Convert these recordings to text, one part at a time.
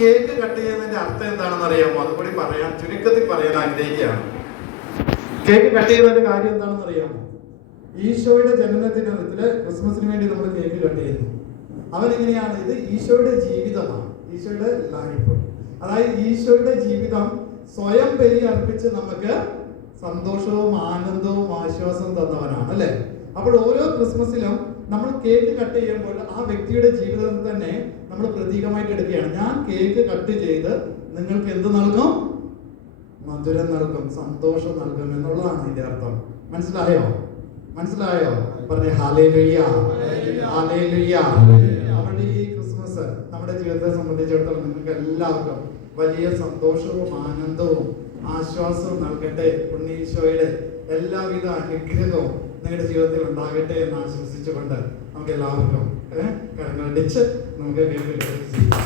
Cake cut ചെയ്യുന്നതിന്റെ അർത്ഥം എന്താണെന്ന് അറിയാമോ? അതുകൂടി പറയാൻ ചുരുക്കത്തിൽ പറയാൻ ആഗ്രഹിക്കുകയാണ്. കേക്ക് കട്ട് ചെയ്യുന്നതിന്റെ കാര്യം എന്താണെന്ന് അറിയാമോ? ഈശോയുടെ ജനനദിനത്തിൽ ക്രിസ്മസിന് വേണ്ടി നമ്മൾ കേക്ക് കട്ട് ചെയ്യുന്നു. അവൻ എങ്ങനെയാണ് ഇത് ഈശോയുടെ ജീവിതമാണ്. ഈശോയുടെ ലൈഫ് അതായത് ഈശോയുടെ ജീവിതം സ്വയം ബലി അർപ്പിച്ച് നമുക്ക് സന്തോഷവും ആനന്ദവും ആശ്വാസവും തന്നവനാണ് അല്ലെ? അപ്പോൾ ഓരോ ക്രിസ്മസിലും നമ്മൾ കേക്ക് കട്ട് ചെയ്യുമ്പോൾ ആ വ്യക്തിയുടെ ജീവിതത്തിൽ തന്നെ നമ്മൾ പ്രതീകമായിട്ട് എടുക്കുകയാണ്. ഞാൻ കേക്ക് കട്ട് ചെയ്ത് നിങ്ങൾക്ക് എന്ത് നൽകും? മധുരം നൽകും സന്തോഷം നൽകും എന്നുള്ളതാണ് ഇതിന്റെ അർത്ഥം. മനസ്സിലായോ? മനസ്സിലായോ? പറഞ്ഞേ ഹാലേലുയ്യ ഹാലേലുയ്യ ഈ ക്രിസ്മസ് നമ്മുടെ ജീവിതത്തെ സംബന്ധിച്ചിടത്തോളം നിങ്ങൾക്ക് എല്ലാവർക്കും വലിയ സന്തോഷവും ആനന്ദവും ആശ്വാസവും നൽകട്ടെ. പുണ്യീശോയുടെ എല്ലാവിധ അനുഗ്രഹവും നിങ്ങളുടെ ജീവിതത്തിൽ ഉണ്ടാകട്ടെ എന്ന് ആശംസിച്ചുകൊണ്ട് നമുക്ക് എല്ലാവർക്കും കരങ്ങളടിച്ച് നമുക്ക് വീണ്ടും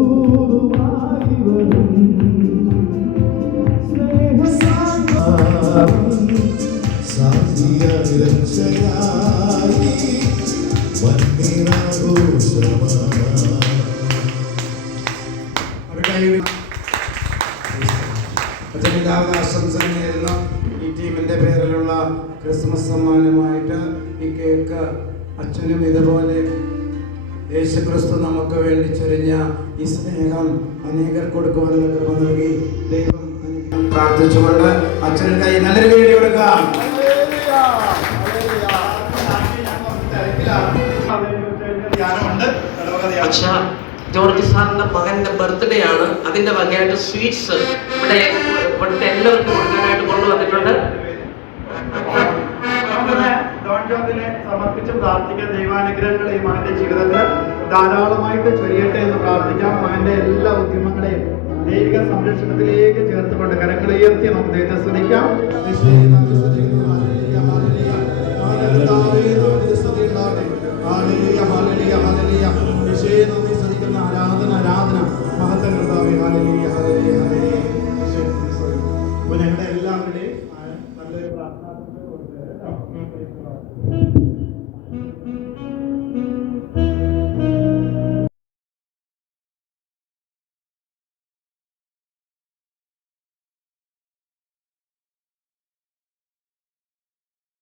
മന്ദിരാഘോഷമായി എല്ലാവരും ആശംസകൾ നേരുന്നു ഈ ടീമിന്റെ പേരിലുള്ള ക്രിസ്മസ് സമ്മാനമായിട്ട് ഈ കേക്ക് അച്ഛനും ഇതുപോലെ യേശുക്രിസ്തു നമുക്ക് വേണ്ടി ചൊരിഞ്ഞ ഈ സ്നേഹം അനേകർ കൊടുക്കുവാനുള്ള കൃപ നൽകി ദൈവം പ്രാർത്ഥിച്ചുകൊണ്ട് അച്ഛനും കൈ നല്ലൊരു വീഡിയോ കൊടുക്കാം അച്ഛാ ജോർജ് സാറിന്റെ മകന്റെ ബർത്ത്ഡേ ആണ്. അതിന്റെ വകയായിട്ട് സ്വീറ്റ്സ് ഇവിടെ ഇവിടുത്തെ എല്ലാവർക്കും കൊടുക്കാനായിട്ട് കൊണ്ടുവന്നിട്ടുണ്ട്. സമർപ്പിച്ച് പ്രാർത്ഥിക്കാൻ ദൈവാനുഗ്രഹങ്ങൾ ഈ മകന്റെ ജീവിതത്തിൽ ധാരാളമായിട്ട് ചൊരിയട്ടെ എന്ന് പ്രാർത്ഥിക്കാം. അവന്റെ എല്ലാ ഉദ്യമങ്ങളെയും ദൈവിക സംരക്ഷണത്തിലേക്ക് ചേർത്തുകൊണ്ട് കരങ്ങൾ ഉയർത്തി നമുക്ക് ദൈവത്തെ സ്തുതിക്കാം. ഞങ്ങളുടെ എല്ലാവരുടെയും നല്ലൊരു പ്രാർത്ഥന